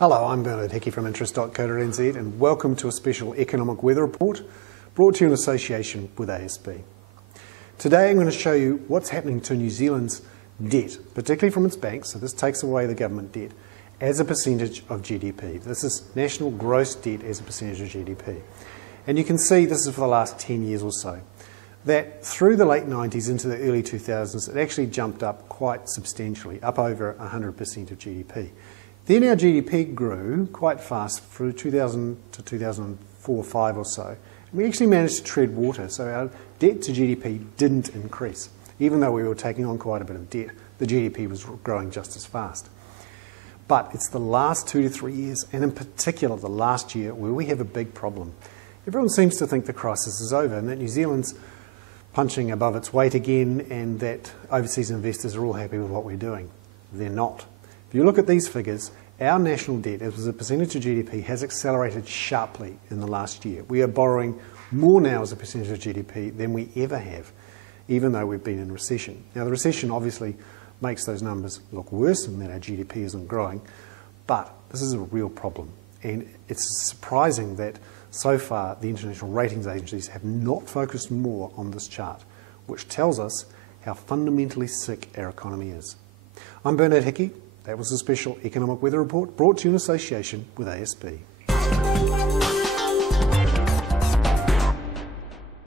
Hello, I'm Bernard Hickey from interest.co.nz and welcome to a special economic weather report brought to you in association with ASB. Today I'm going to show you what's happening to New Zealand's debt, particularly from its banks, so this takes away the government debt, as a percentage of GDP. This is national gross debt as a percentage of GDP. And you can see this is for the last 10 years or so, that through the late 90s into the early 2000s, it actually jumped up quite substantially, up over 100% of GDP. Then our GDP grew quite fast through 2000 to 2004, 5 or so. And we actually managed to tread water, so our debt to GDP didn't increase. Even though we were taking on quite a bit of debt, the GDP was growing just as fast. But it's the last 2 to 3 years, and in particular the last year, where we have a big problem. Everyone seems to think the crisis is over and that New Zealand's punching above its weight again and that overseas investors are all happy with what we're doing. They're not. If you look at these figures, our national debt as a percentage of GDP has accelerated sharply in the last year. We are borrowing more now as a percentage of GDP than we ever have, even though we've been in recession. Now the recession obviously makes those numbers look worse and that our GDP isn't growing, but this is a real problem. And it's surprising that so far the international ratings agencies have not focused more on this chart, which tells us how fundamentally sick our economy is. I'm Bernard Hickey. That was a special economic weather report brought to you in association with ASB.